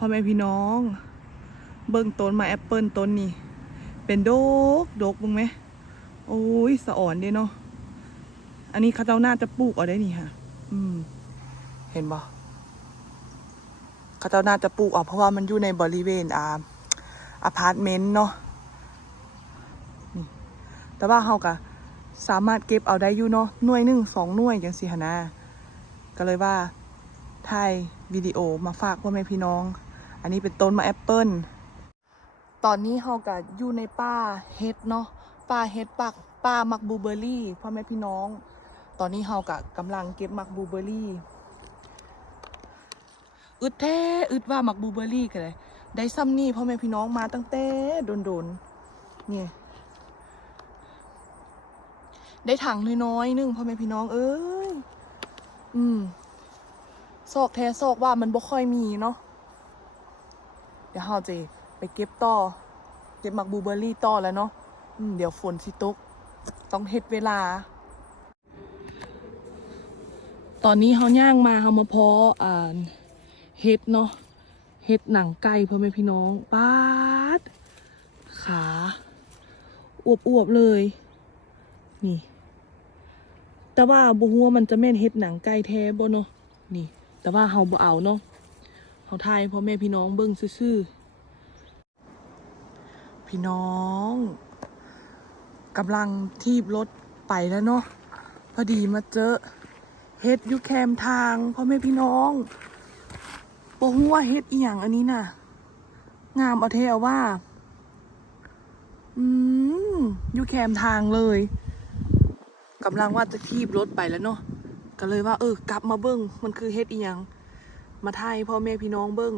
พ่อแม่พี่น้อง เบิ่งต้นม้แอปเปิลต้นนี้เป็นดกดกบ้งไหม โอ้ยสะอ่อนเด้เนาะ อันนี้เขาเจ้าน่าจะปลูกเอาได้นี่ค่ะ อืม เห็นบ่เขาเจ้าน่าจะปลูกเอาเพราะว่ามันอยู่ในบริเวณอาอพาร์ตเมนต์เนาะนแต่ว่าเฮาก็สามารถเก็บเอาได้อยู่เนาะหน่วยหนึ่งสองหน่วยจังสิหนนะก็เลยว่าถ่ายวิดีโอมาฝากพ่อแม่พี่น้อง อันนี้เป็นต้นมะแอปเปิลตอนนี้เฮาก็อยู่ในป่าเฮ็ดเนาะป่าเฮ็ดปักป่ามักบูเบอร์รี่พ่อแม่พี่น้อง ตอนนี้เฮาก็กำลังเก็บมักบูเบอร์รี่อึดแท้อึดว่ามักบูเบอร์รี่กันเลยได้ซ้ำนี่พ่อแม่พี่น้องมาตั้งแต่โดนๆเนี่ยได้ถังน้อยๆนึงพ่อแม่พี่น้องเอ้ย อืมซอกแท้ซอกว่ามันบ่ค่อยมีเนาะ เดี๋ยวเฮาจะไปเก็บต่อ เก็บมักบูเบอร์รี่ต่อแล้วเนาะอืมเดี๋ยวฝนสิตก ต้องเฮ็ดเวลา ตอนนี้เฮาย่างมาเฮามาเพาะอ่าเฮ็ดเนาะเฮ็ดหนังไก่เพื่อแม่พี่น้องป๊าด ขาอวบๆเลย นี่ แต่ว่าบ่ฮู้ว่ามันจะแม่นเฮ็ดหนังไก่แท้บ่เนาะนี่ แต่ว่าเฮาบ่เอาเนาะ เฮาทายพ่อแม่พี่น้องเบิ่งซื่อๆพี่น้องกำลังทีบรถไปแล้วเนาะพอดีมาเจอเฮ็ดยูแคมทางพ่อแม่พี่น้องบ่ฮู้ว่าเฮ็ดอีหยังอันนี้น่ะ งามเอาเทเอาว่า อืมยูแคมทางเลยกำลังว่าจะทีบรถไปแล้วเนาะก็เลยว่า เออกลับมาเบิ้งมันคือเฮ็ดอีหยัง มาทายพ่อแม่พี่น้องเบิ้ง